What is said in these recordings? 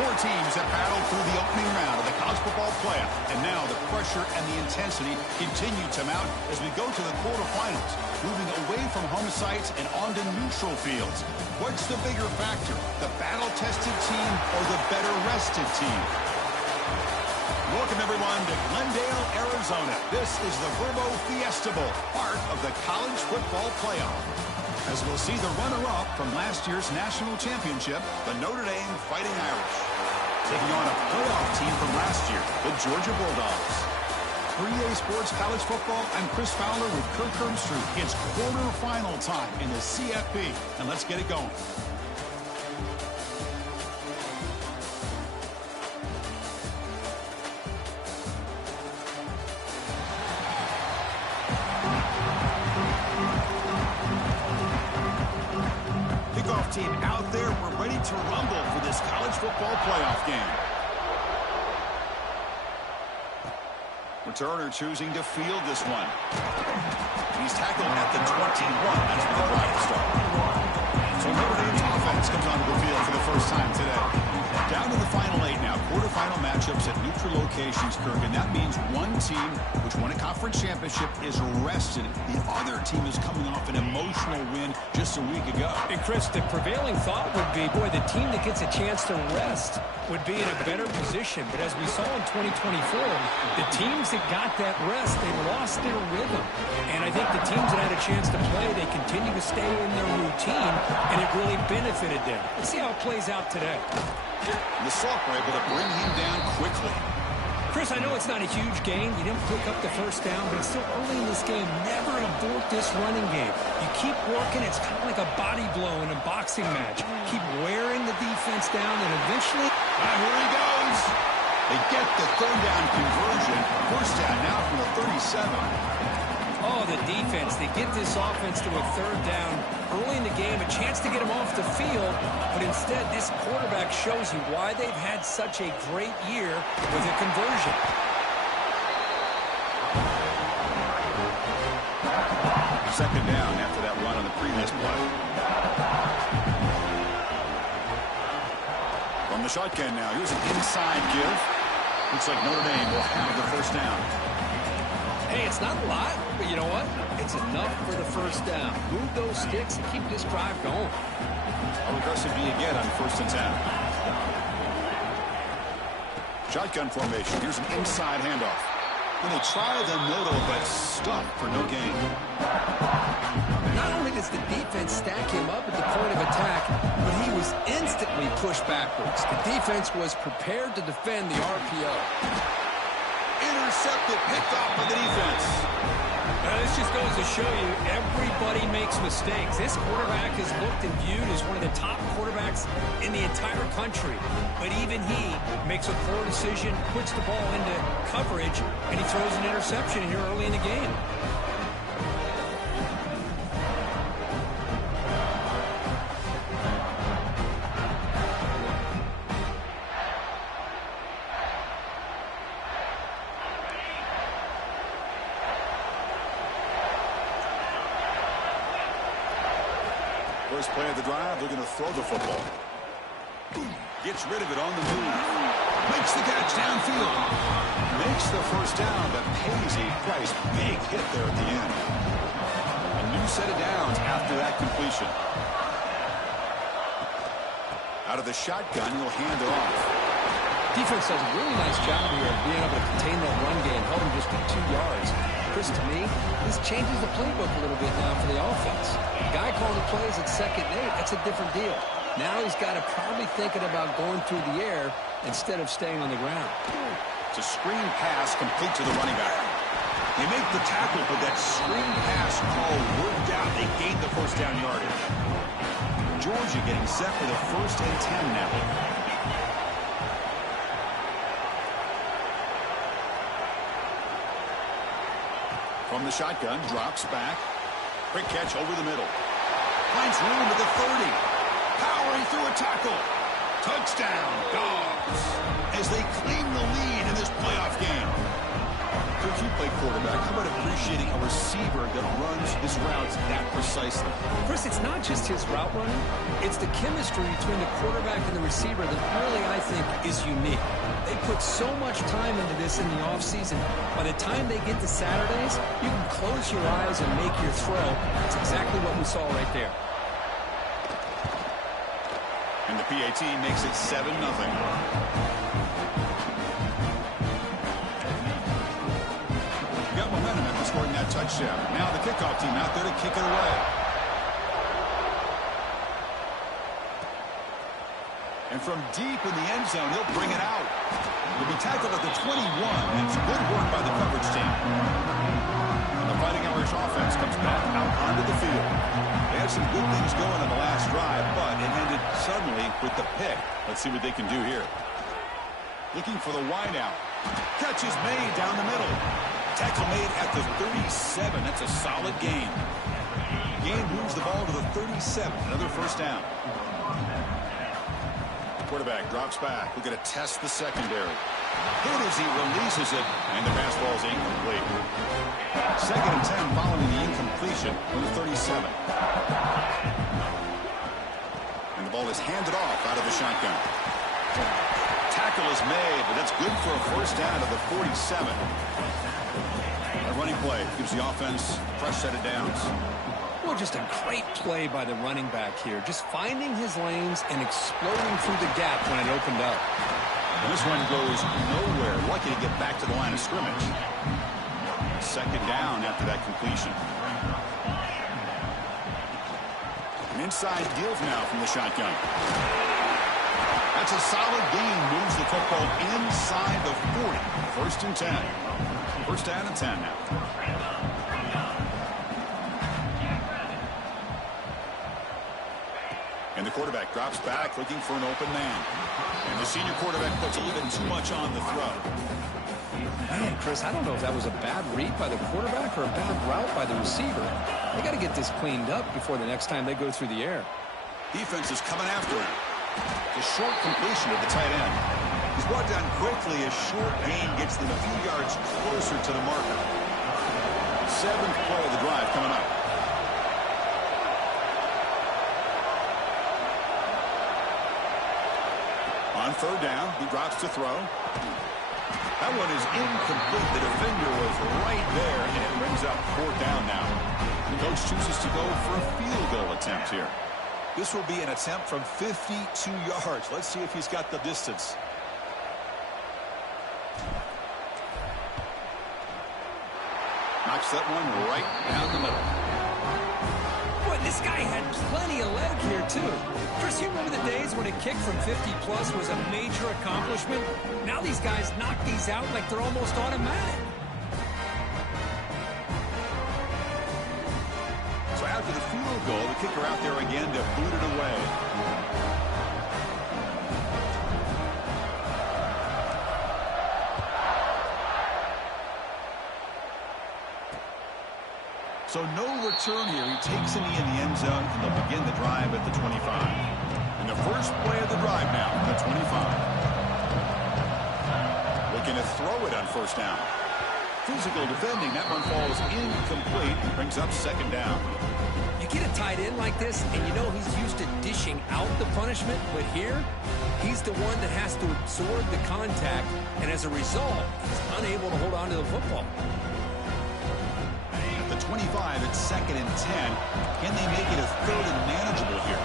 Four teams have battled through the opening round of the college football playoff, and now the pressure and the intensity continue to mount as we go to the quarterfinals, moving away from home sites and onto neutral fields. What's the bigger factor, the battle-tested team or the better-rested team? Welcome, everyone, to Glendale, Arizona. This is the Verbo Fiesta Bowl, part of the college football playoff. As we'll see the runner-up from last year's national championship, the Notre Dame Fighting Irish, taking on a playoff team from last year, the Georgia Bulldogs. For EA Sports College Football, I'm Chris Fowler with Kirk Herbstreit. It's quarterfinal time in the CFP, and let's get it going. Team out there, we're ready to rumble for this college football playoff game. Returner choosing to field this one. He's tackled at the 21. That's where the drive starts. So Notre Dame's offense comes onto the field for the first time today. Down to the final 8 now. Quarterfinal matchups at neutral locations, Kirk, and that means one team which won a conference championship is rested. The other team is coming off an emotional win just a week ago. And Chris, the prevailing thought would be, boy, the team that gets a chance to rest would be in a better position. But as we saw in 2024, the teams that got that rest, they lost their rhythm. And I think the teams that had a chance to play, they continue to stay in their routine, and it really benefited them. Let's see how it plays out today. The Salk were able to bring him down quickly. Chris, I know it's not a huge game. You didn't pick up the first down, but it's still early in this game. Never abort this running game. You keep working. It's kind of like a body blow in a boxing match. Keep wearing the defense down, and eventually... here he goes. They get the third down conversion. First down now from the 37. Oh, the defense. They get this offense to a third down early in the game, a chance to get him off the field, but instead this quarterback shows you why they've had such a great year with a conversion. Second down after that run on the previous play. From the shotgun now, here's an inside give. Looks like Notre Dame will have the first down. Hey, it's not a lot, but you know what? It's enough for the first down. Move those sticks and keep this drive going. How aggressive do you get on first and 10? Shotgun formation. Here's an inside handoff. And they try the middle, but stuck for no gain. Not only does the defense stack him up at the point of attack, but he was instantly pushed backwards. The defense was prepared to defend the RPO. Intercepted, picked off by the defense. This just goes to show you everybody makes mistakes. This quarterback is looked and viewed as one of the top quarterbacks in the entire country. But even he makes a poor decision, puts the ball into coverage, and he throws an interception here early in the game. First play of the drive, they're going to throw the football. Gets rid of it on the move. Makes the catch downfield. Makes the first down, but pays a price. Big hit there at the end. A new set of downs after that completion. Out of the shotgun, he'll hand it off. Defense does a really nice job here of being able to contain that run game, held him just to 2 yards. Chris, to me, this changes the playbook a little bit now for the offense. The guy calling the plays at 2nd and 8, that's a different deal. Now he's got to probably thinking about going through the air instead of staying on the ground. It's a screen pass complete to the running back. They make the tackle, but that screen pass call worked out. They gained the first down yardage. Georgia getting set for the 1st and 10 now. From the shotgun, drops back. Quick catch over the middle. Finds room to the 30. Powering through a tackle. Touchdown, Dogs, as they claim the lead in this playoff game. If you play quarterback, how about appreciating a receiver that runs his routes that precisely? Chris, it's not just his route running. It's the chemistry between the quarterback and the receiver that really, I think, is unique. They put so much time into this in the offseason. By the time they get to Saturdays, you can close your eyes and make your throw. That's exactly what we saw right there. And the PAT makes it 7-0. Got momentum after scoring that touchdown. Now the kickoff team out there to kick it away. And from deep in the end zone, he'll bring it out. He'll be tackled at the 21. It's good work by the coverage team. And the Fighting Irish offense comes back out onto the field. They had some good things going on the last drive, but it ended suddenly with the pick. Let's see what they can do here. Looking for the wide out. Catch is made down the middle. Tackle made at the 37. That's a solid gain. Gain moves the ball to the 37. Another first down. Quarterback drops back. We're going to test the secondary. Good as he releases it, and the pass ball is incomplete. 2nd and 10 following the incompletion from the 37. And the ball is handed off out of the shotgun. Tackle is made, but that's good for a first down to the 47. A running play gives the offense a fresh set of downs. Well, just a great play by the running back here. Just finding his lanes and exploding through the gap when it opened up. And this one goes nowhere. Lucky to get back to the line of scrimmage. 2nd down after that completion. An inside give now from the shotgun. That's a solid gain. Moves the football inside the 40. 1st and 10. 1st down and 10 now. And the quarterback drops back looking for an open man. And the senior quarterback puts a little bit too much on the throw. Man, Chris, I don't know if that was a bad read by the quarterback or a bad route by the receiver. They got to get this cleaned up before the next time they go through the air. Defense is coming after him. The short completion of the tight end. He's brought down quickly. A short gain gets them a few yards closer to the marker. 7th play of the drive coming up. On 3rd down, he drops to throw. That one is incomplete. The defender was right there, and it brings up 4th down now. The coach chooses to go for a field goal attempt here. This will be an attempt from 52 yards. Let's see if he's got the distance. Knocks that one right down the middle. Boy, this guy had plenty of leg here, too. Chris, you remember the days when a kick from 50-plus was a major accomplishment? Now these guys knock these out like they're almost automatic. So after the field goal, the kicker out there again to boot it away. So no return here. He takes a knee in the end zone, and they'll begin the drive at the 25. And the first play of the drive now, the 25. Looking to throw it on 1st down. Physical defending. That one falls incomplete. Brings up 2nd down. You get a tight end like this, and you know he's used to dishing out the punishment, but here, he's the one that has to absorb the contact, and as a result, he's unable to hold on to the football. 25, it's 2nd and 10. Can they make it a 3rd and manageable here?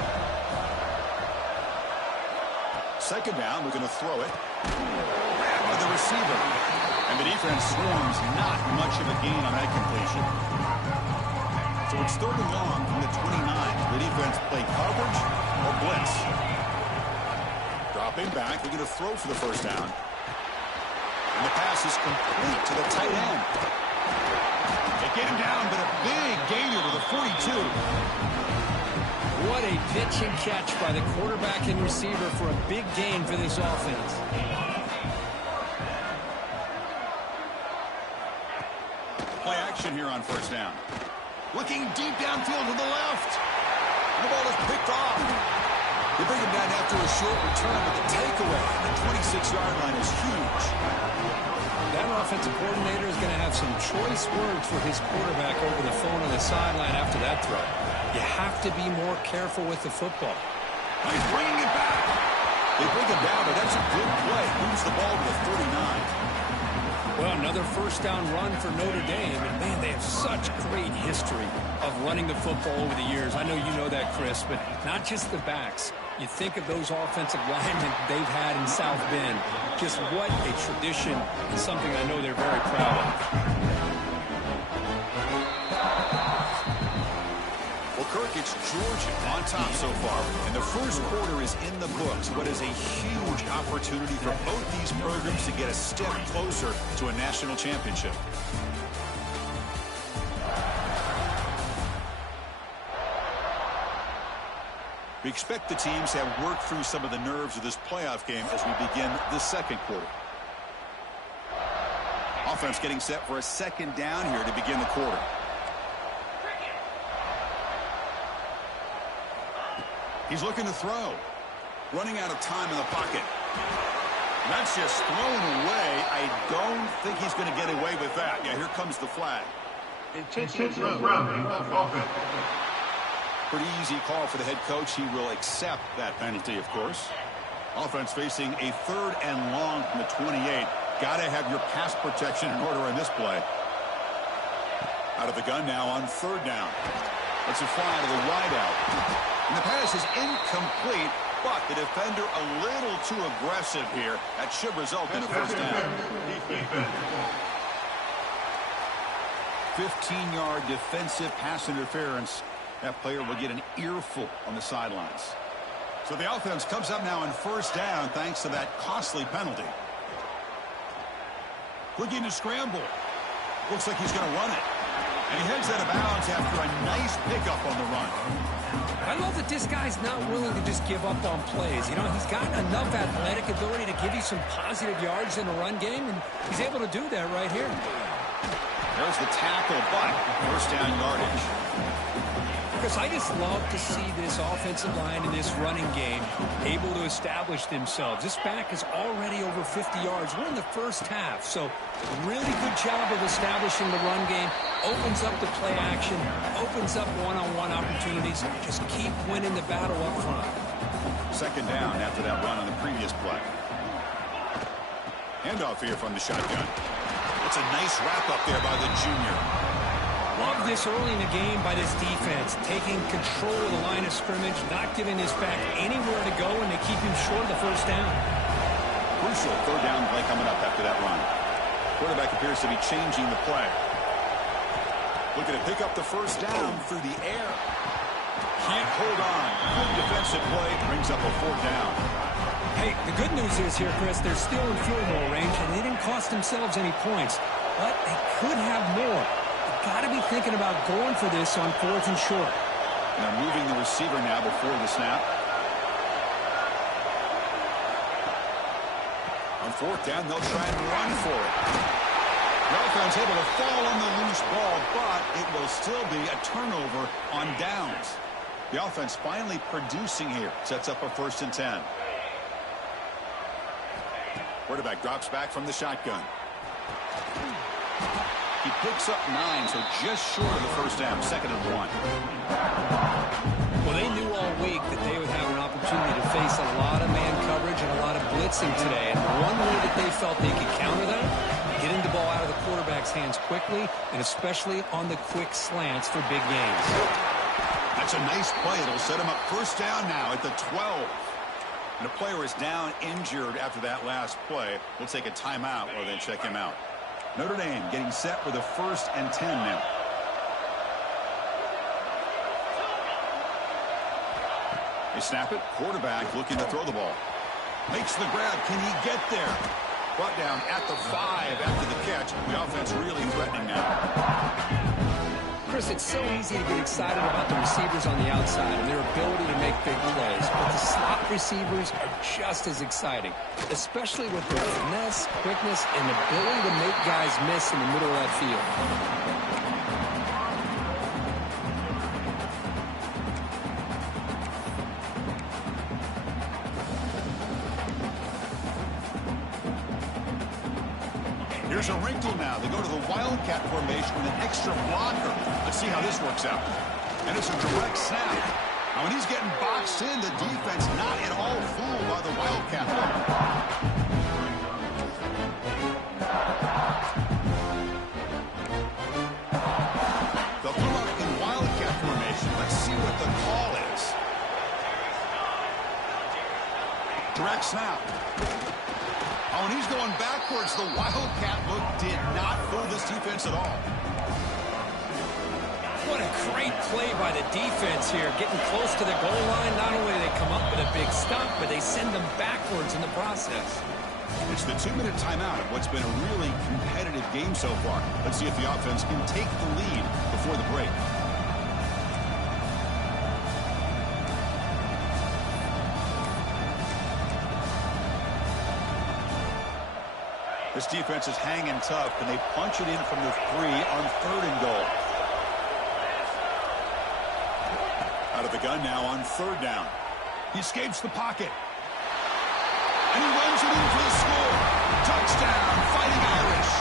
2nd down, we're going to throw it. By the receiver. And the defense swarms, not much of a gain on that completion. So it's 3rd and long from the 29. The defense play coverage or blitz. Dropping back, we're going to throw for the 1st down. And the pass is complete to the tight end. They get him down, but a big gainer to the 42. What a pitch and catch by the quarterback and receiver for a big gain for this offense. Play action here on 1st down. Looking deep downfield to the left. The ball is picked off. They bring him down after a short return, but the takeaway at the 26-yard line is huge. That offensive coordinator is going to have some choice words for his quarterback over the phone on the sideline after that throw. You have to be more careful with the football. He's bringing it back. They bring him down, but that's a good play. Moves the ball to the 39. Well, another first down run for Notre Dame. And, man, they have such great history of running the football over the years. I know you know that, Chris, but not just the backs. You think of those offensive linemen they've had in South Bend. Just what a tradition and something I know they're very proud of. Well, Kirk, it's Georgia on top so far, and the first quarter is in the books. What is a huge opportunity for both these programs to get a step closer to a national championship. We expect the teams to have worked through some of the nerves of this playoff game as we begin the second quarter. Offense getting set for a second down here to begin the quarter. He's looking to throw. Running out of time in the pocket. That's just thrown away. I don't think he's going to get away with that. Yeah, here comes the flag. Intentional grounding of offense. Pretty easy call for the head coach. He will accept that penalty, of course. Offense facing a 3rd and long from the 28. Got to have your pass protection in order on this play. Out of the gun now on 3rd down. Let's a fly to the wideout. And the pass is incomplete, but the defender a little too aggressive here. That should result in a first down. 15-yard defensive pass interference. That player will get an earful on the sidelines. So the offense comes up now on 1st down thanks to that costly penalty. Looking to scramble. Looks like he's going to run it. And he heads out of bounds after a nice pickup on the run. I love that this guy's not willing to just give up on plays. You know, he's got enough athletic ability to give you some positive yards in the run game, and he's able to do that right here. There's the tackle, but first down yardage. Chris, I just love to see this offensive line in this running game able to establish themselves. This back is already over 50 yards. We're in the first half, so really good job of establishing the run game. Opens up the play action, opens up one-on-one opportunities. Just keep winning the battle up front. Second down after that run on the previous play. Handoff here from the shotgun. It's a nice wrap-up there by the junior. Love this early in the game by this defense, taking control of the line of scrimmage, not giving this back anywhere to go, and they keep him short of the first down. Crucial 3rd down play coming up after that run. Quarterback appears to be changing the play. Looking to pick up the first down through the air. Can't hold on. Good defensive play brings up a 4th down. Hey, the good news is here, Chris, they're still in field goal range, and they didn't cost themselves any points, but they could have more. Got to be thinking about going for this on 4th and short. And they're moving the receiver now before the snap. On 4th down, they'll try and run for it. The offense able to fall on the loose ball, but it will still be a turnover on downs. The offense finally producing here. Sets up a 1st and 10. Quarterback drops back from the shotgun. He picks up 9, so just short of the first down, 2nd and 1. Well, they knew all week that they would have an opportunity to face a lot of man coverage and a lot of blitzing today. And one way that they felt they could counter that, getting the ball out of the quarterback's hands quickly, and especially on the quick slants for big gains. That's a nice play. It'll set him up 1st down now at the 12. And the player is down injured after that last play. We'll take a timeout or then check him out. Notre Dame getting set with a 1st and 10 now. They snap it. Quarterback looking to throw the ball. Makes the grab. Can he get there? Brought down at the 5 after the catch. The offense really threatening now. Chris, it's so easy to get excited about the receivers on the outside and their ability to make big plays, but the slot receivers are just as exciting, especially with their finesse, quickness, and ability to make guys miss in the middle of that field. Here's a wrinkle now. They go to the Wildcat formation with an extra blocker. Let's see how this works out. And it's a direct snap. Now, when he's getting boxed in, the defense not at all fooled by the Wildcat look. They'll come up in Wildcat formation. Let's see what the call is. Direct snap. Oh, and he's going backwards. The Wildcat look did not fool this defense at all. What a great play by the defense here. Getting close to the goal line, not only do they come up with a big stop, but they send them backwards in the process. It's the 2-minute timeout of what's been a really competitive game so far. Let's see if the offense can take the lead before the break. This defense is hanging tough, and they punch it in from the 3 on 3rd and goal. Out of the gun now on 3rd down. He escapes the pocket. And he runs it in for the score. Touchdown, Fighting Irish.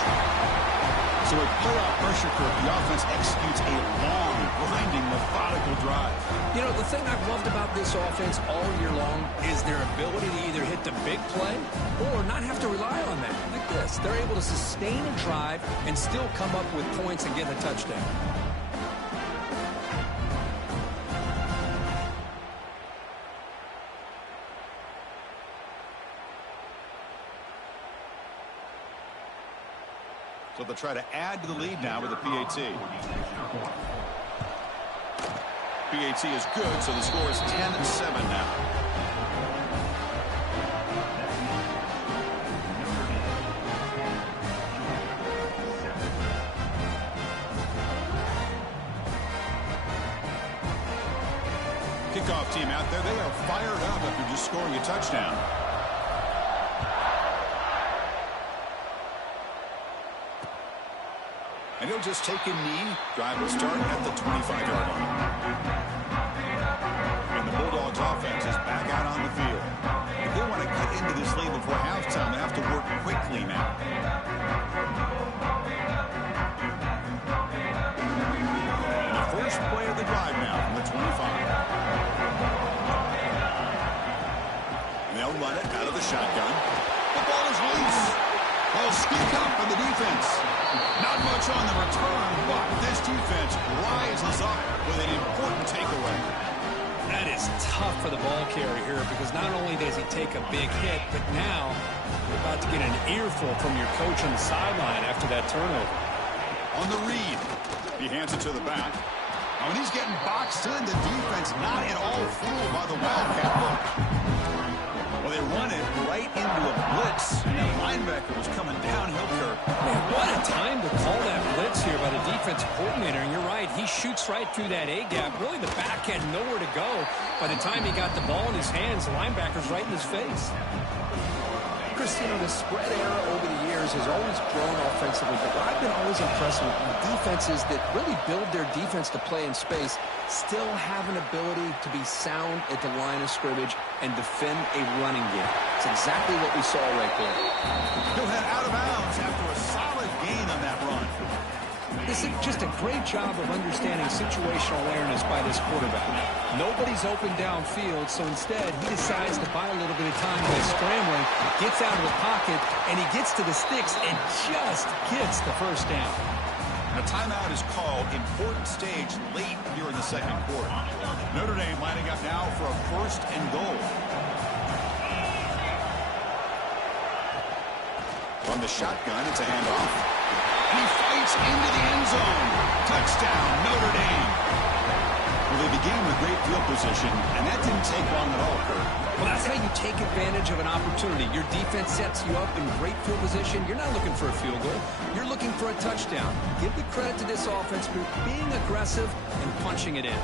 So with playoff pressure curve, the offense executes a long, grinding, methodical drive. You know, the thing I've loved about this offense all year long is their ability to either hit the big play or not have to rely on that. Like this, they're able to sustain a drive and still come up with points and get a touchdown. So they'll try to add to the lead now with a PAT. PAT is good, so the score is 10-7 now. Kickoff team out there, they are fired up after just scoring a touchdown. And he'll just take a knee. Drive will start at the 25-yard line. And the Bulldogs offense is back out on the field. If they want to cut into this lead before halftime, they have to work quickly now. And the first play of the drive now from the 25. And they'll run it out of the shotgun. The ball is loose. Well, scoop up on the defense. Not much on the return, but this defense rises up with an important takeaway. That is tough for the ball carrier here because not only does he take a big hit, but now you're about to get an earful from your coach on the sideline after that turnover. On the read, he hands it to the back. Now, when he's getting boxed in, the defense not at all fooled by the Wildcat look. Well, they run it right into a blitz, and that linebacker was coming downhill curve. Man, what a time to call that blitz here by the defensive coordinator. And you're right, he shoots right through that A-gap. Really, the back had nowhere to go. By the time he got the ball in his hands, the linebacker's right in his face. Chris, you know, the spread era over the years has always grown offensively, but what I've been always impressed with defenses that really build their defense to play in space still have an ability to be sound at the line of scrimmage and defend a running game. It's exactly what we saw right there. He'll head out of bounds after a solid gain on that run. This is just a great job of understanding situational awareness by this quarterback. Nobody's open downfield, so instead he decides to buy a little bit of time by scrambling, gets out of the pocket, and he gets to the sticks and just gets the first down. A timeout is called. Important stage late here in the second quarter. Notre Dame lining up now for a 1st and goal. From the shotgun, it's a handoff. And he fights into the end zone. Touchdown, Notre Dame. Well, they began with great field position, and that didn't take long at all, Kurt. Well, that's how you take advantage of an opportunity. Your defense sets you up in great field position. You're not looking for a field goal. You're looking for a touchdown. Give the credit to this offense for being aggressive and punching it in.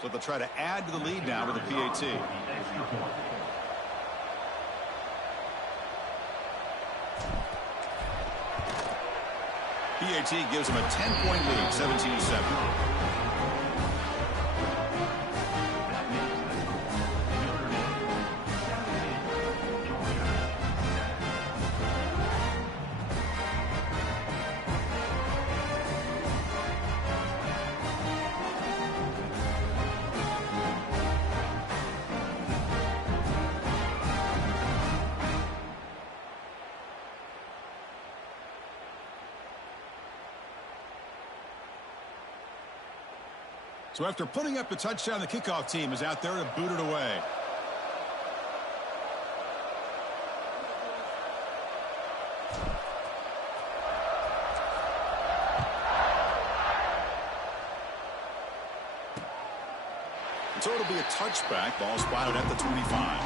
So they'll try to add to the lead now with a PAT. PAT gives him a 10-point lead, 17-7. So after putting up the touchdown, the kickoff team is out there to boot it away. So it'll be a touchback. Ball spotted at the 25.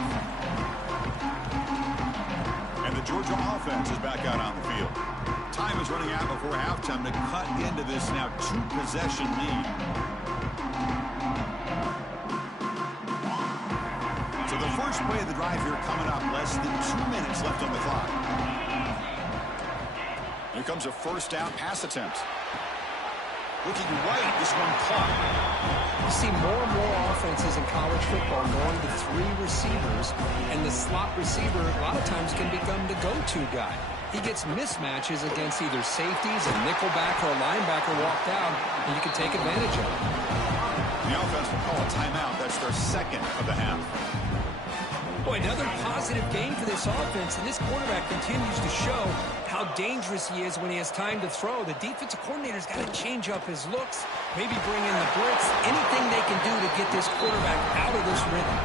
And the Georgia offense is back out on the field. Time is running out before halftime to cut into this now two-possession lead. So the first play of the drive here coming up, less than 2 minutes left on the clock. Here comes a first down pass attempt. Looking right, this one caught. You see more and more offenses in college football going to 3 receivers, and the slot receiver a lot of times can become the go-to guy. He gets mismatches against either safeties, a nickelback, or a linebacker walked out, and you can take advantage of it. The offense will call a timeout. That's their second of the half. Boy, another positive game for this offense, and this quarterback continues to show how dangerous he is when he has time to throw. The defensive coordinator's got to change up his looks, maybe bring in the blitz, anything they can do to get this quarterback out of this rhythm.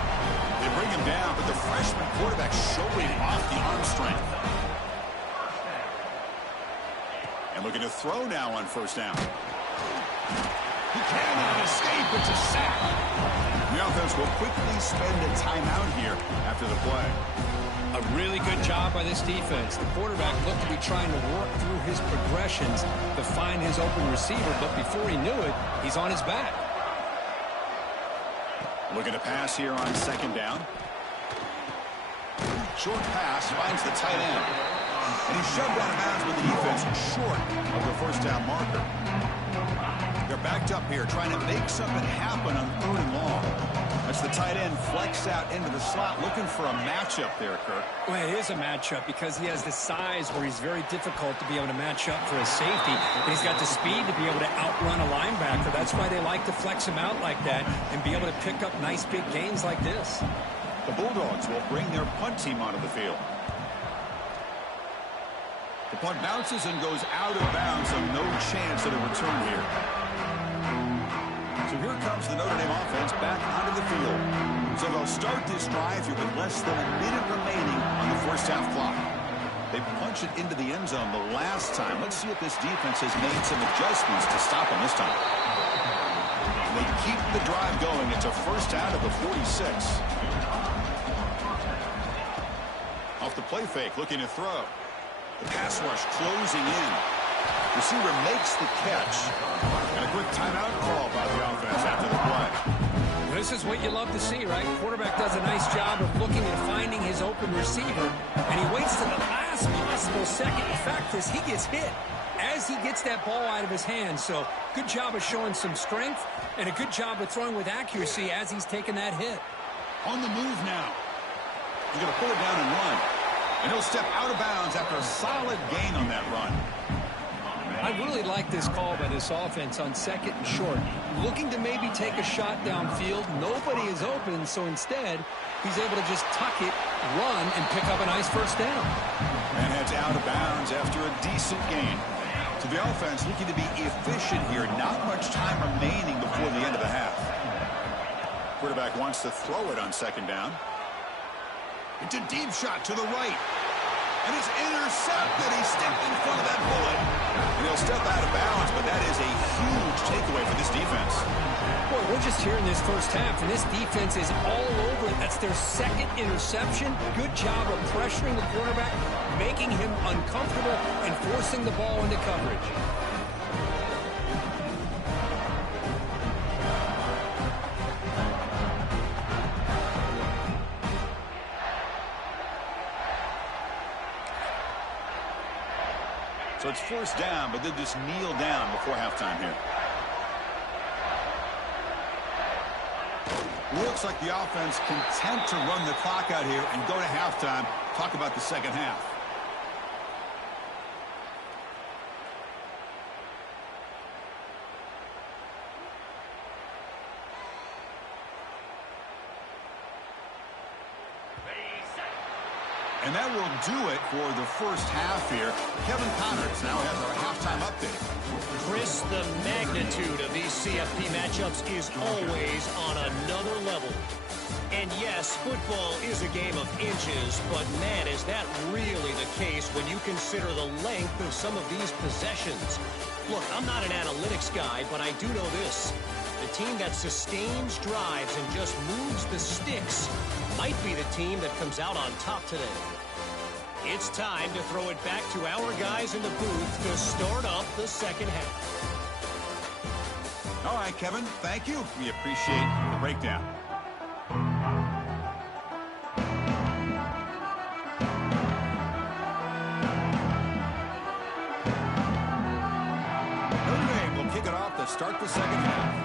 They bring him down, but the freshman quarterback showing off the arm strength. And looking to throw now on first down. He cannot escape. It's a sack. The offense will quickly spend a timeout here after the play. A really good job by this defense. The quarterback looked to be trying to work through his progressions to find his open receiver, but before he knew it, he's on his back. Looking to pass here on second down. Short pass finds the tight end. And he's shoved out of bounds with the defense short of the first down marker. They're backed up here trying to make something happen on 3rd and long. That's the tight end flexed out into the slot looking for a matchup there, Kirk. Well, it is a matchup because he has the size where he's very difficult to be able to match up for a safety. And he's got the speed to be able to outrun a linebacker. That's why they like to flex him out like that and be able to pick up nice big gains like this. The Bulldogs will bring their punt team onto the field. The punt bounces and goes out of bounds, so no chance at a return here. So here comes the Notre Dame offense back onto the field. So they'll start this drive here with less than a minute remaining on the first half clock. They punch it into the end zone the last time. Let's see if this defense has made some adjustments to stop them this time. They keep the drive going. It's a first down at the 46. Off the play fake, looking to throw. The pass rush closing in. Receiver makes the catch. And a quick timeout call by the offense after the play. This is what you love to see, right? Quarterback does a nice job of looking and finding his open receiver, and he waits to the last possible second. In fact, as he gets hit, as he gets that ball out of his hands. So good job of showing some strength and a good job of throwing with accuracy as he's taking that hit. On the move now. He's going to pull it down and run. And he'll step out of bounds after a solid gain on that run. I really like this call by this offense on second and short. Looking to maybe take a shot downfield. Nobody is open, so instead, he's able to just tuck it, run, and pick up a nice first down. And heads out of bounds after a decent gain. So the offense looking to be efficient here. Not much time remaining before the end of the half. Quarterback wants to throw it on second down. It's a deep shot to the right. And it's intercepted. He stepped in front of that bullet. And he'll step out of bounds, but that is a huge takeaway for this defense. Boy, we're just here in this first half, and this defense is all over it. That's their second interception. Good job of pressuring the quarterback, making him uncomfortable, and forcing the ball into coverage. So it's first down, but they'll just kneel down before halftime here. Looks like the offense content to run the clock out here and go to halftime. Talk about the second half. And that will do it for the first half here. Kevin Connors now has our halftime update. Chris, the magnitude of these CFP matchups is always on another level. And yes, football is a game of inches, but man, is that really the case when you consider the length of some of these possessions. Look, I'm not an analytics guy, but I do know this. The team that sustains drives and just moves the sticks might be the team that comes out on top today. It's time to throw it back to our guys in the booth to start up the second half. All right, Kevin, thank you. We appreciate the breakdown. Notre Dame will kick it off to start the second half.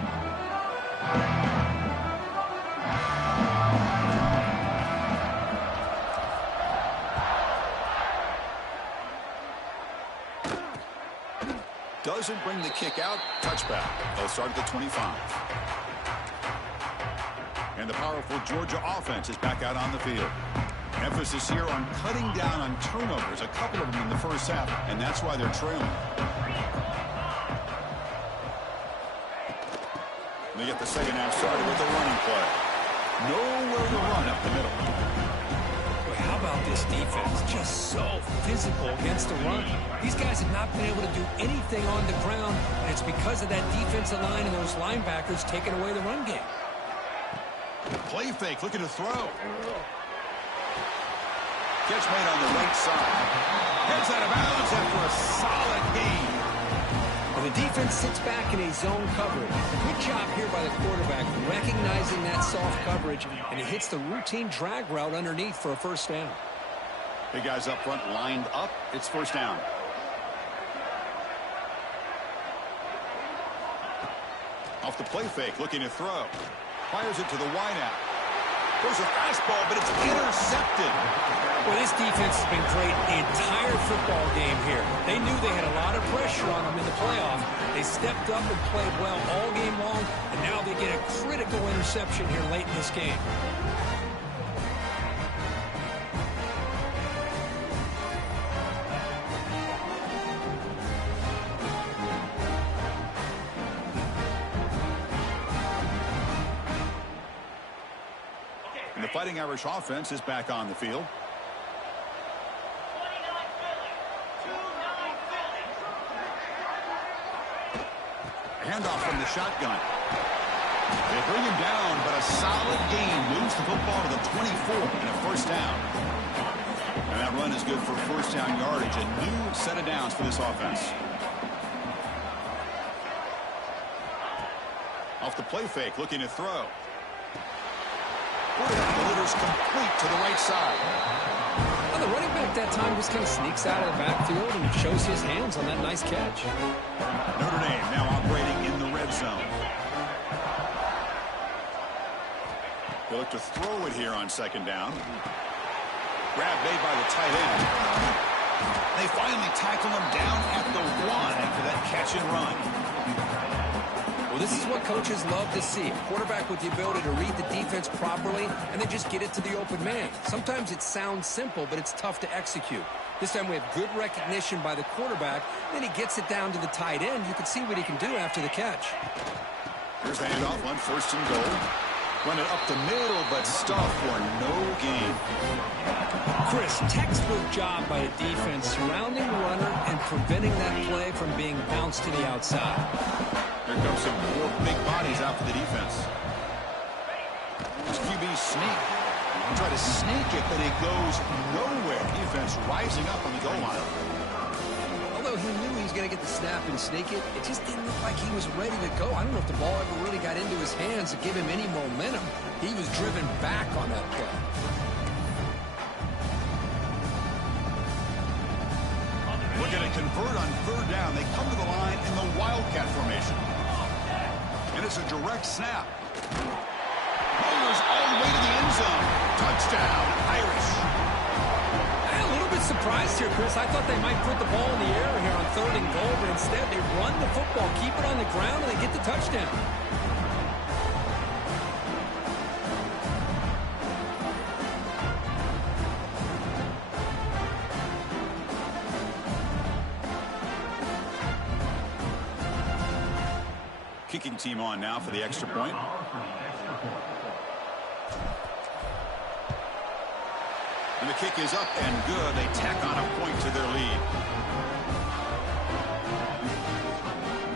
Doesn't bring the kick out. Touchback. They'll start at the 25. And the powerful Georgia offense is back out on the field. Emphasis here on cutting down on turnovers, a couple of them in the first half, and that's why they're trailing. They get the second half started with a running play. Nowhere to run up the middle. How about this defense? Just so physical against the run. These guys have not been able to do anything on the ground, and it's because of that defensive line and those linebackers taking away the run game. Play fake, looking to throw. Catch made on the right side. Heads out of bounds after a solid gain. Well, the defense sits back in a zone coverage. Good job here by the quarterback, recognizing that soft coverage, and he hits the routine drag route underneath for a first down. Big guys up front lined up. It's first down. Off the play fake, looking to throw. Fires it to the wideout. There's a fastball, but it's intercepted. Well, this defense has been great the entire football game here. They knew they had a lot of pressure on them in the playoff. They stepped up and played well all game long, and now they get a critical interception here late in this game. And the Fighting Irish offense is back on the field. Handoff from the shotgun. They bring him down, but a solid gain moves the football to the 24 and a first down. And that run is good for first down yardage. A new set of downs for this offense. Off the play fake, looking to throw. Delivers complete to the right side. Well, the running back that time just kind of sneaks out of the backfield and shows his hands on that nice catch. Notre Dame now operating in the red zone. They look to throw it here on second down. Grab made by the tight end. They finally tackle him down at the 1 after that catch and run. Well, this is what coaches love to see. A quarterback with the ability to read the defense properly and then just get it to the open man. Sometimes it sounds simple, but it's tough to execute. This time we have good recognition by the quarterback. Then he gets it down to the tight end. You can see what he can do after the catch. Here's the handoff on first and goal. Run it up the middle, but stuffed for no gain. Chris, textbook job by the defense surrounding the runner and preventing that play from being bounced to the outside. Here comes some more big bodies out for the defense. This QB sneak. Try to sneak it, but it goes nowhere. Defense rising up on the goal line. Although he knew he was going to get the snap and sneak it, it just didn't look like he was ready to go. I don't know if the ball ever really got into his hands to give him any momentum. He was driven back on that play. Looking to convert on third down. They come to the line in the Wildcat formation. And it's a direct snap. Bowlers all the way to the end zone. Touchdown, Irish. A little bit surprised here, Chris. I thought they might put the ball in the air here on 3rd and goal, but instead they run the football, keep it on the ground, and they get the touchdown. Kicking team on now for the extra point. And the kick is up and good. They tack on a point to their lead.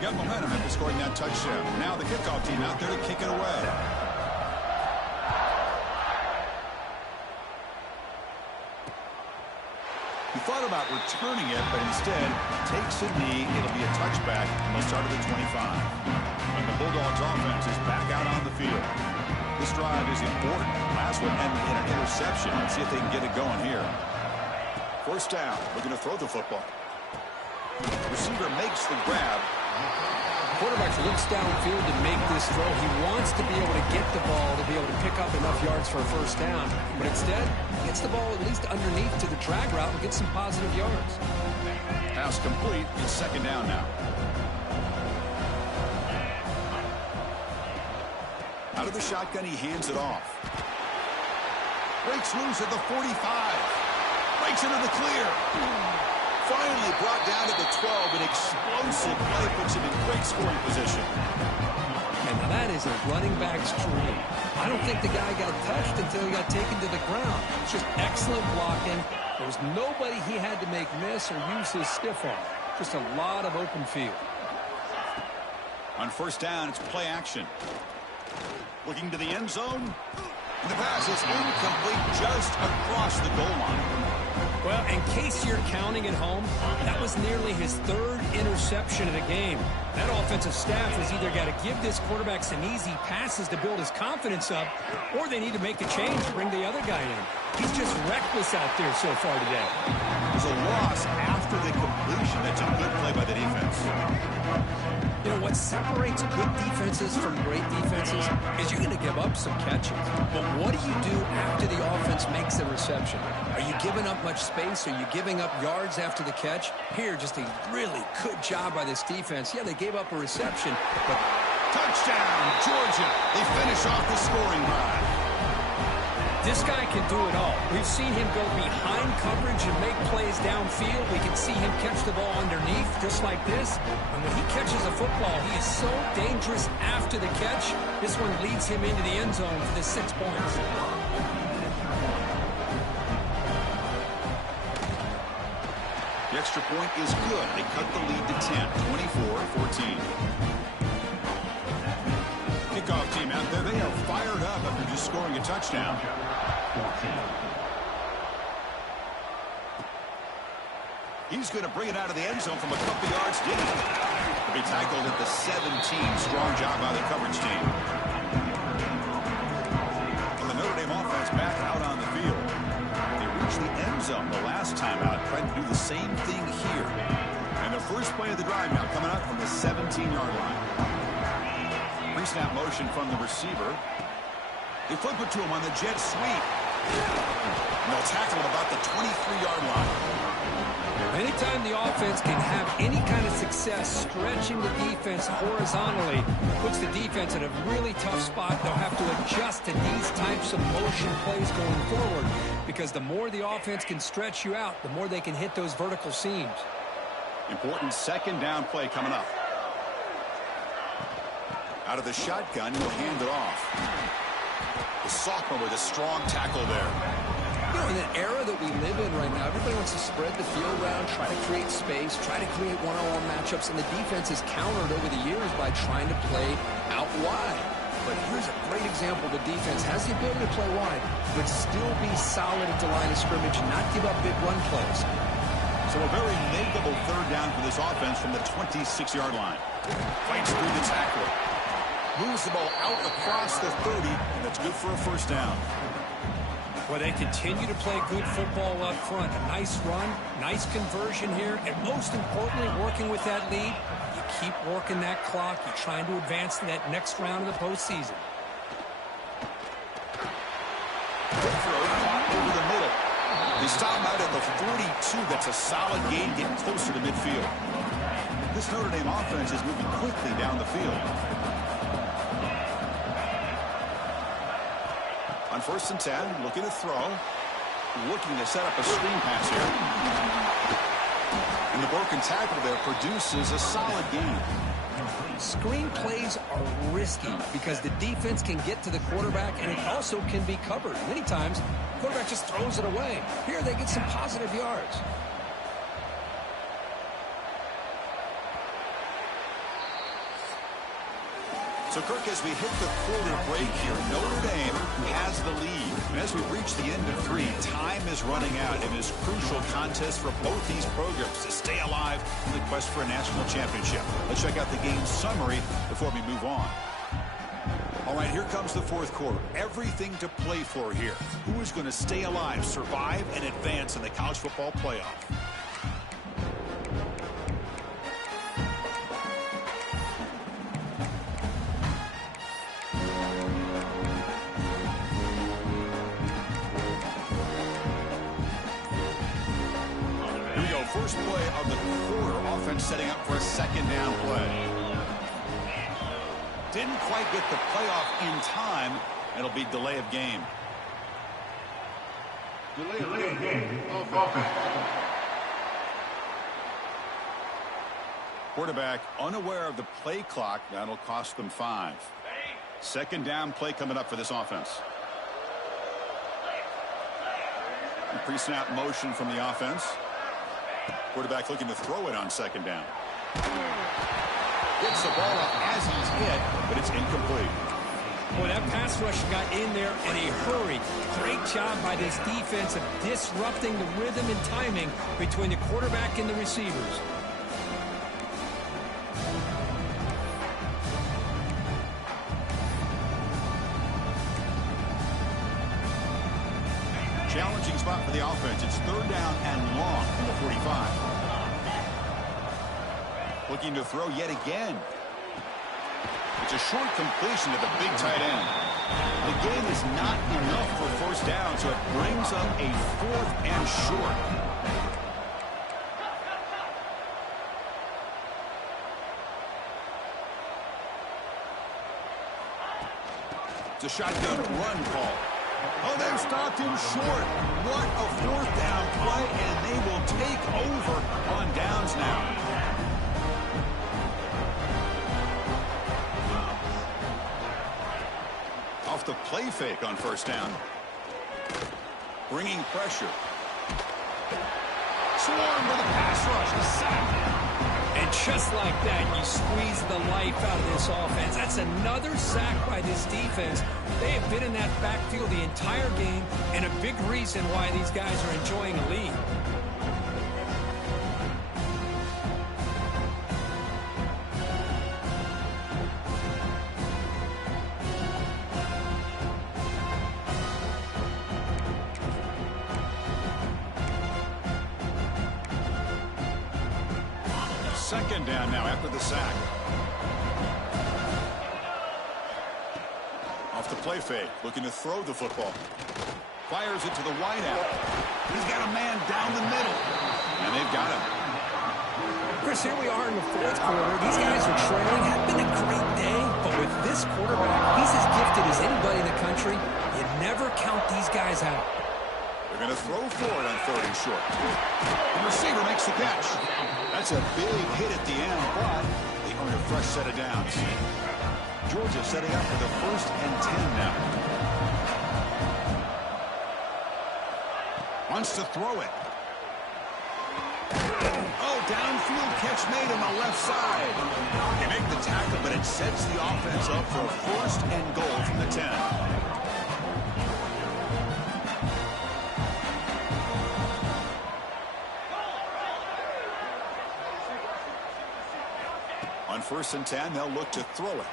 Got momentum after scoring that touchdown. Now the kickoff team out there to kick it away. He thought about returning it, but instead takes a knee. It'll be a touchback, and they'll start at the 25. And the Bulldogs offense is back out on the field. This drive is important. Last one ended in an interception. Let's see if they can get it going here. First down, looking to throw the football. Receiver makes the grab. Quarterback looks downfield to make this throw. He wants to be able to get the ball to be able to pick up enough yards for a first down. But instead, he gets the ball at least underneath to the drag route and gets some positive yards. Pass complete. It's second down now. Out of the shotgun, he hands it off. Breaks loose at the 45. Breaks into the clear. Finally brought down to the 12. An explosive play puts him in great scoring position. And now that is a running back's dream. I don't think the guy got touched until he got taken to the ground. It's just excellent blocking. There was nobody he had to make miss or use his stiff arm. Just a lot of open field. On first down, it's play action. Looking to the end zone. And the pass is incomplete just across the goal line. Well, in case you're counting at home, that was nearly his 3rd interception of the game. That offensive staff has either got to give this quarterback some easy passes to build his confidence up, or they need to make a change to bring the other guy in. He's just reckless out there so far today. There's a loss after the completion. That's a good play by the defense. You know, what separates good defenses from great defenses is you're going to give up some catches. But what do you do after the offense makes a reception? Are you giving up much space? Are you giving up yards after the catch? Here, just a really good job by this defense. Yeah, they gave up a reception, but... Touchdown, Georgia. They finish off the scoring drive. This guy can do it all. We've seen him go behind coverage and make plays downfield. We can see him catch the ball underneath, just like this. And when he catches a football, he is so dangerous after the catch. This one leads him into the end zone for the 6 points. The extra point is good. They cut the lead to 10, 24-14. Kickoff team out there. They are fired up after just scoring a touchdown. He's going to bring it out of the end zone from a couple yards deep. He'll be tackled at the 17. Strong job by the coverage team. And the Notre Dame offense back out on the field. They reached the end zone the last time out, trying to do the same thing here. And the first play of the drive now coming out from the 17-yard line. Pre-snap motion from the receiver. They flip it to him on the jet sweep. And they'll tackle him about the 23-yard line. Anytime the offense can have any kind of success stretching the defense horizontally, puts the defense in a really tough spot. They'll have to adjust to these types of motion plays going forward, because the more the offense can stretch you out, the more they can hit those vertical seams. Important second down play coming up. Out of the shotgun, he'll hand it off. The sophomore with a strong tackle there. You know, in an era that we live in right now, everybody wants to spread the field around, try to create space, try to create one-on-one matchups, and the defense has countered over the years by trying to play out wide. But here's a great example. The defense has the ability to play wide, but still be solid at the line of scrimmage and not give up big run plays. So a very makeable third down for this offense from the 26-yard line. Fights through the tackle. Moves the ball out across the 30, and that's good for a first down. Well, they continue to play good football up front. A nice run, nice conversion here, and most importantly, working with that lead, you keep working that clock. You're trying to advance to that next round of the postseason. Over the middle. They stop him out at the 42. That's a solid gain, getting closer to midfield. This Notre Dame offense is moving quickly down the field. On 1st and 10, looking to throw. Looking to set up a screen pass here. And the broken tackle there produces a solid gain. Screen plays are risky because the defense can get to the quarterback, and it also can be covered. Many times, the quarterback just throws it away. Here they get some positive yards. So, Kirk, as we hit the quarter break here, Notre Dame has the lead. And as we reach the end of 3, time is running out in this crucial contest for both these programs to stay alive in the quest for a national championship. Let's check out the game summary before we move on. All right, here comes the 4th quarter. Everything to play for here. Who is going to stay alive, survive, and advance in the college football playoff? First play of the quarter, offense setting up for a 2nd down play. Didn't quite get the playoff in time. It'll be delay of game. Delay of game of offense. Quarterback unaware of the play clock. That'll cost them 5. 2nd down play coming up for this offense. Pre-snap motion from the offense. Quarterback looking to throw it on 2nd down. Gets the ball up as he's hit, but it's incomplete. Boy, that pass rush got in there in a hurry. Great job by this defense of disrupting the rhythm and timing between the quarterback and the receivers. Challenging spot for the offense. It's 3rd down and long from the 45. Looking to throw yet again. It's a short completion to the big tight end. The game is not enough for 1st down, so it brings up a 4th and short. It's a shotgun run call. Oh, they've stopped him short. What a 4th down play, and they will take over on downs now. Off the play fake on 1st down. Bringing pressure. Swarm with a pass rush. A sack. And just like that, you squeeze the life out of this offense. That's another sack by this defense. They have been in that backfield the entire game, and a big reason why these guys are enjoying a lead. Second down now after the sack. Off the play fake, looking to throw the football. Fires it to the wideout. He's got a man down the middle. And they've got him. Chris, here we are in the 4th quarter. These guys are trailing. Had been a great day, but with this quarterback, he's as gifted as anybody in the country. You never count these guys out. They're going to throw for it on 3rd and short. The receiver makes the catch. That's a big hit at the end, but they earn a fresh set of downs. Georgia setting up for the 1st and 10 now. Wants to throw it. Oh, downfield catch made on the left side. They make the tackle, but it sets the offense up for a 1st and goal from the 10. On 1st and 10, they'll look to throw it.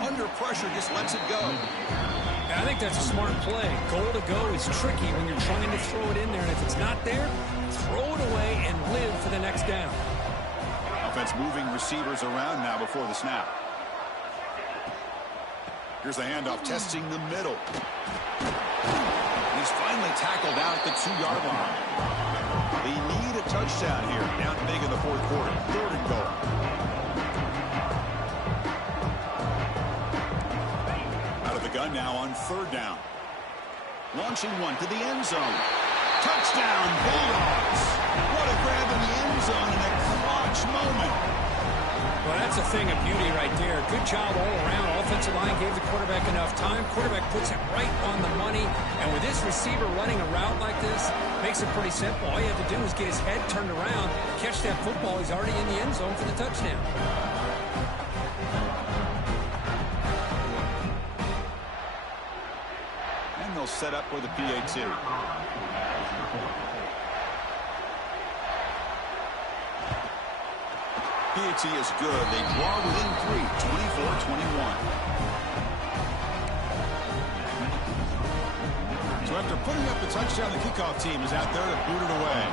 Under pressure, just lets it go. I think that's a smart play. Goal to go is tricky when you're trying to throw it in there, and if it's not there, throw it away and live for the next down. Offense moving receivers around now before the snap. Here's the handoff, testing the middle. He's finally tackled out at the 2-yard line. They need a touchdown here, down big in the fourth quarter. 3rd and goal. Out of the gun now on 3rd down. Launching one to the end zone. Touchdown, Bulldogs. What a grab in the end zone in a clutch moment. Well, that's a thing of beauty right there. Good job all around. Offensive line gave the quarterback enough time. Quarterback puts it right on the money. And with this receiver running a route like this, makes it pretty simple. All you have to do is get his head turned around, catch that football. He's already in the end zone for the touchdown. And they'll set up with a PAT. PAT is good. They draw within 3, 24-21. So after putting up the touchdown, the kickoff team is out there to boot it away.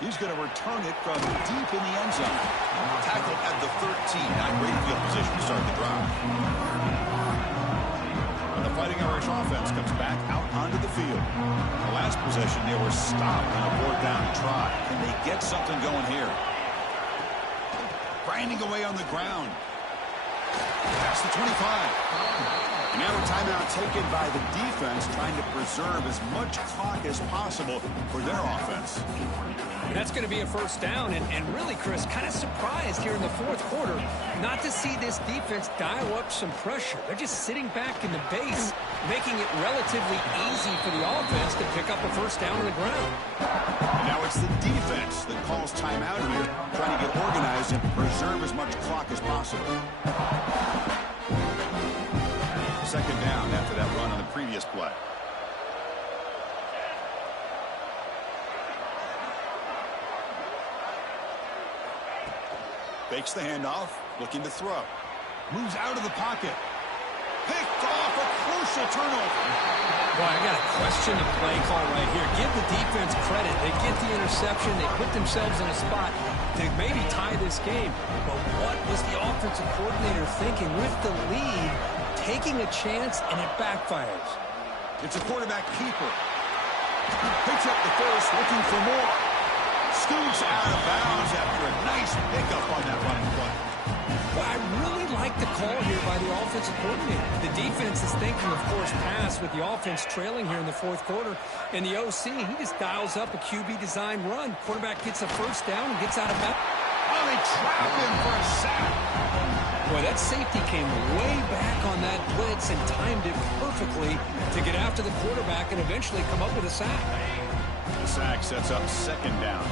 He's going to return it from deep in the end zone. Tackled at the 13. Not great field position to start the drive. And the Fighting Irish offense comes back out onto the field. The last possession, they were stopped on a 4th down try. Can they get something going here? Grinding away on the ground. Past the 25. And now a timeout taken by the defense, trying to preserve as much clock as possible for their offense. That's going to be a 1st down, and really, Chris, kind of surprised here in the 4th quarter not to see this defense dial up some pressure. They're just sitting back in the base, making it relatively easy for the offense to pick up a 1st down on the ground. And now it's the defense that calls timeout here, trying to get organized and preserve as much clock as possible. 2nd down after that run on the previous play. Fakes the handoff, looking to throw. Moves out of the pocket. Picked off, a crucial turnover. Boy, I got to question the play call right here. Give the defense credit. They get the interception. They put themselves in a spot to maybe tie this game. But what was the offensive coordinator thinking with the lead, taking a chance, and it backfires? It's a quarterback keeper. Picks up the first, looking for more. Scoots out of bounds after a nice pickup on that running play. Well, I really like the call here by the offensive coordinator. The defense is thinking, of course, pass with the offense trailing here in the 4th quarter. And the OC, he just dials up a QB design run. Quarterback gets a 1st down and gets out of bounds. Oh, they trap him for a sack. Boy, that safety came way back on that blitz and timed it perfectly to get after the quarterback and eventually come up with a sack. The sack sets up 2nd down.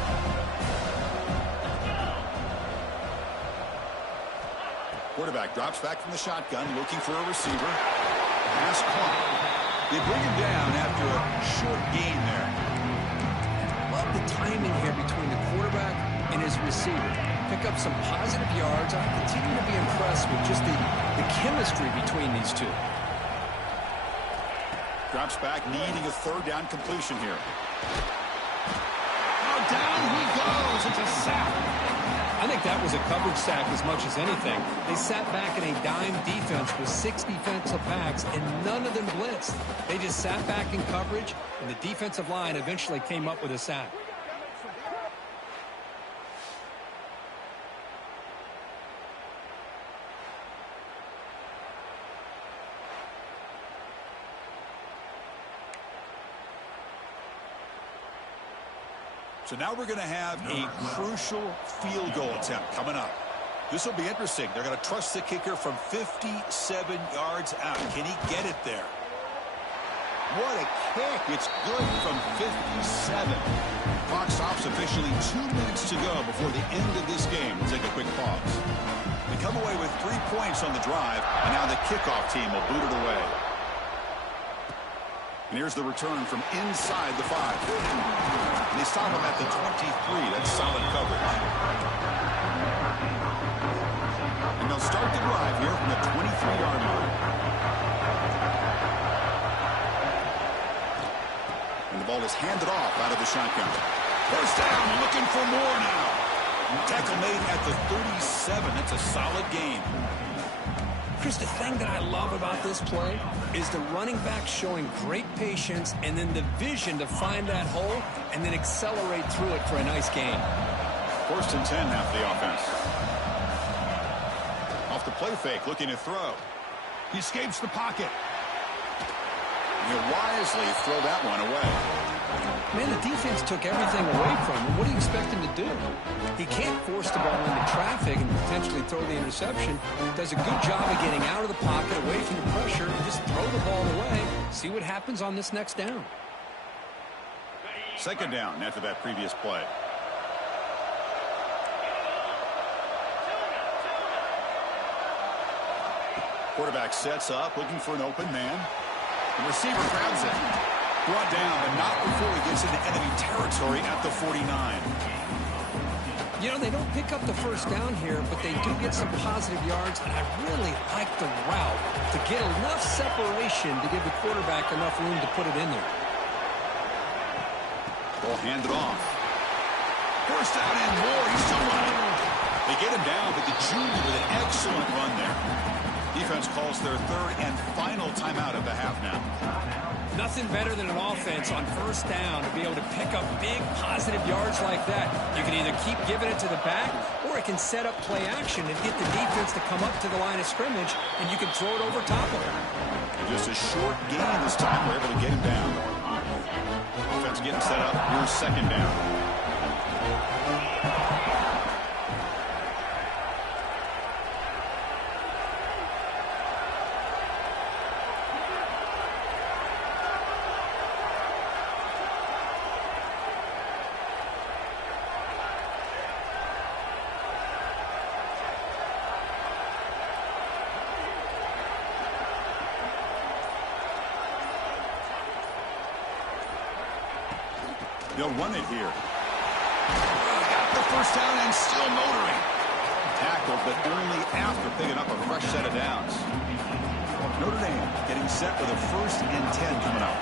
Quarterback drops back from the shotgun, looking for a receiver. Pass caught. They bring him down after a short gain there. Love the timing here between the quarterback and his receiver. Pick up some positive yards. I continue to be impressed with just the chemistry between these two. Drops back, needing a 3rd down completion here. Oh, down he goes. It's a sack. I think that was a coverage sack as much as anything. They sat back in a dime defense with 6 defensive backs, and none of them blitzed. They just sat back in coverage, and the defensive line eventually came up with a sack. So now we're going to have a crucial field goal attempt coming up. This will be interesting. They're going to trust the kicker from 57 yards out. Can he get it there? What a kick. It's good from 57. Clock stops officially. 2 minutes to go before the end of this game. We'll take a quick pause. They come away with 3 points on the drive, and now the kickoff team will boot it away. And here's the return from inside the 5. And they stop him at the 23. That's solid coverage. And they'll ball is handed off out of the shotgun. First down, looking for more now. Tackle made at the 37. It's a solid gain. Chris, the thing that I love about this play is the running back showing great patience and then the vision to find that hole and then accelerate through it for a nice gain. First and 10 now for the offense. Off the play fake, looking to throw. He escapes the pocket. He'll wisely throw that one away. Man, the defense took everything away from him. What do you expect him to do? He can't force the ball into traffic and potentially throw the interception. Does a good job of getting out of the pocket, away from the pressure, and just throw the ball away. See what happens on this next down. Second down after that previous play. Quarterback sets up, looking for an open man. The receiver grabs it. Brought down, but not before he gets into enemy territory at the 49. You know, they don't pick up the first down here, but they do get some positive yards, and I really like the route to get enough separation to give the quarterback enough room to put it in there. Ball handed off. First down and more. He's still running. They get him down, but the junior with an excellent run there. Defense calls their third and final timeout of the half now. Nothing better than an offense on first down to be able to pick up big positive yards like that. You can either keep giving it to the back, or it can set up play action and get the defense to come up to the line of scrimmage, and you can throw it over top of them. Just a short gain this time. We're able to get him down. Offense getting set up. Here's second down. They'll run it here. Got the first down and still motoring. Tackled, but only after picking up a fresh set of downs. Notre Dame getting set with a first and 10 coming up.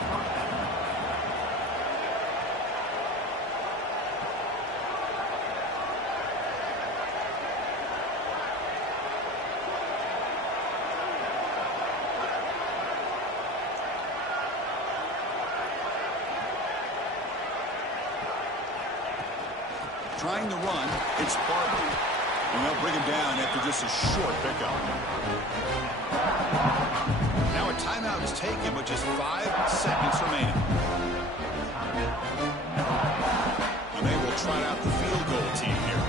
Trying to run, it's Barber. And they'll bring him down after just a short pickup. Now a timeout is taken with just 5 seconds remaining. And they will try out the field goal team here.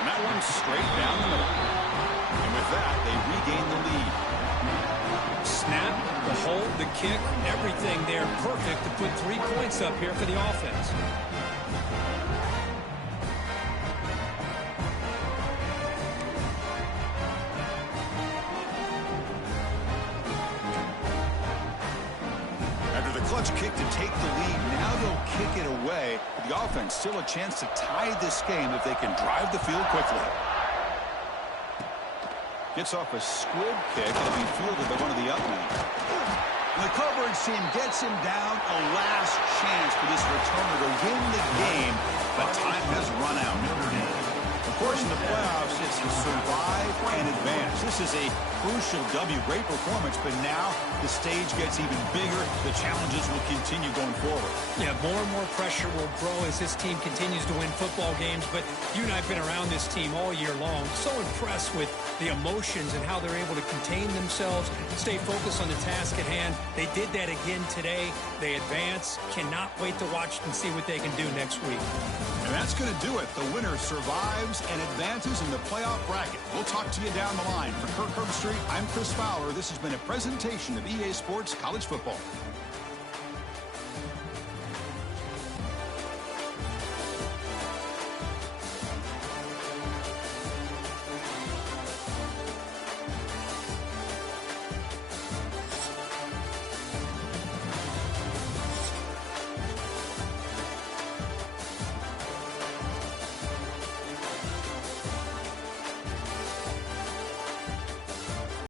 And that one's straight down the middle. And with that, they regain the lead. Snap, the hold, the kick, everything there perfect to put 3 points up here for the offense. After the clutch kick to take the lead, now they'll kick it away. With the offense still a chance to tie this game if they can drive the field quickly. Gets off a squib kick. It'll be fielded by one of the up men. The coverage team gets him down. A last chance for this returner to win the game, but time has run out. Of course, in the playoffs, it's to survive and advance. This is a crucial W. Great performance, but now the stage gets even bigger. The challenges will continue going forward. Yeah, more and more pressure will grow as this team continues to win football games, but you and I have been around this team all year long. So impressed with the emotions and how they're able to contain themselves, stay focused on the task at hand. They did that again today. They advance. Cannot wait to watch and see what they can do next week. And that's going to do it. The winner survives and advances in the playoff bracket. We'll talk to you down the line. For Kirk Herbstreit, I'm Chris Fowler. This has been a presentation of EA Sports College Football.